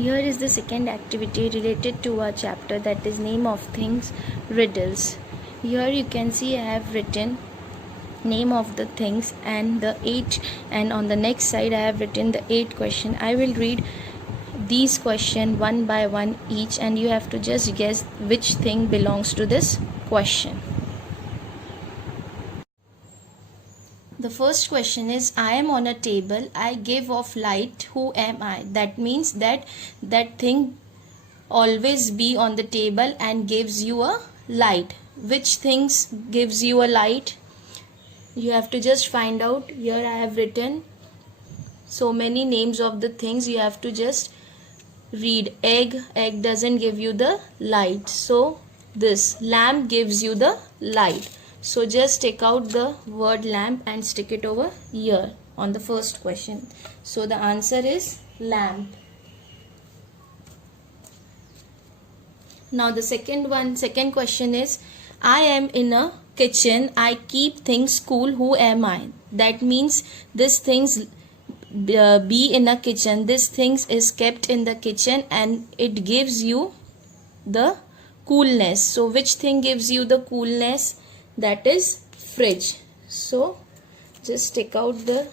Here is the second activity related to our chapter, that is name of things, riddles. Here you can see I have written name of the things and the 8, and on the next side I have written the 8 question. I will read these question one by one each, and you have to just guess which thing belongs to this question. The first question is, I am on a table, I give off light, who am I? That means that thing always be on the table and gives you a light. Which things gives you a light? You have to just find out. Here I have written so many names of the things. You have to just read. Egg doesn't give you the light, so this lamp gives you the light. So just take out the word lamp and stick it over here on the first question. So the answer is lamp. Now the second question is, I am in a kitchen, I keep things cool, who am I? That means this things be in a kitchen. This things is kept in the kitchen and it gives you the coolness. So which thing gives you the coolness? That is fridge. So just take out the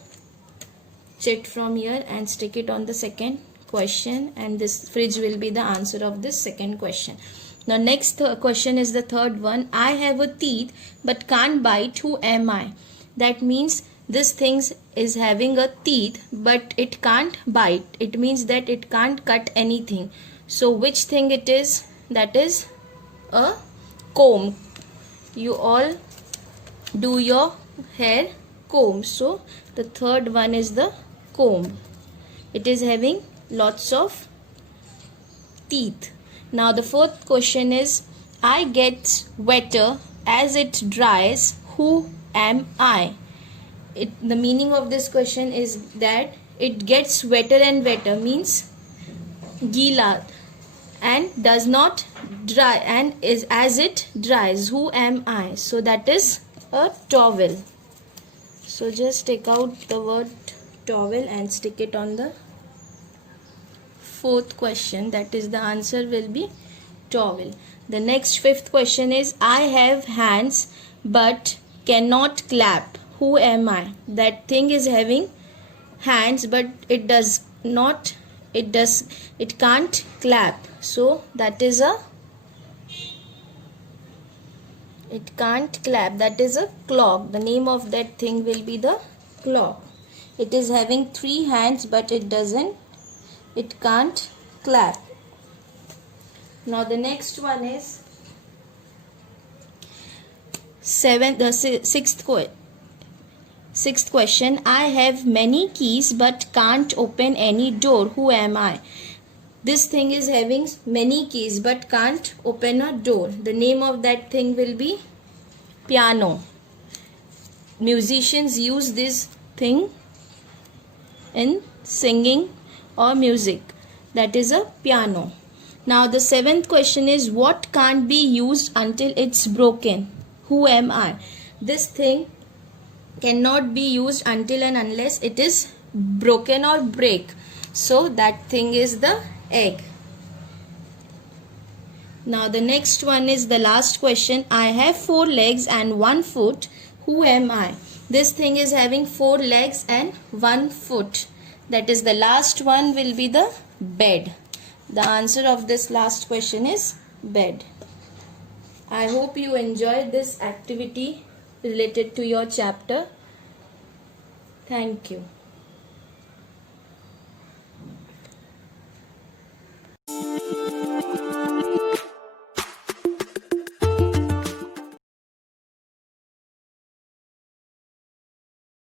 chit from here and stick it on the second question, and this fridge will be the answer of this second question. Now next question is the third one. I have a teeth but can't bite, who am I? That means this thing is having a teeth but it can't bite. It means that it can't cut anything. So which thing it is? That is a comb. You all do your hair comb. So the third one is the comb. It is having lots of teeth. Now the fourth question is, I get wetter as it dries, who am I? The meaning of this question is that it gets wetter and wetter, means gila, and does not dry, and is as it dries. Who am I? So that is a towel. So just take out the word towel and stick it on the fourth question. That is the answer will be towel. The next fifth question is, I have hands but cannot clap, who am I? That thing is having hands but it can't clap. So that is it can't clap. That is a clock. The name of that thing will be the clock. It is having 3 hands but it can't clap. Now the next one is sixth question. I have many keys but can't open any door, who am I? This thing is having many keys but can't open a door. The name of that thing will be piano. Musicians use this thing in singing or music. That is a piano. Now the 7th question is, what can't be used until it's broken? Who am I? This thing cannot be used until and unless it is broken or break. So that thing is the egg. Now the next one is the last question. I have 4 legs and 1 foot. Who am I? This thing is having 4 legs and 1 foot. That is the last one will be the bed. The answer of this last question is bed. I hope you enjoyed this activity related to your chapter. Thank you.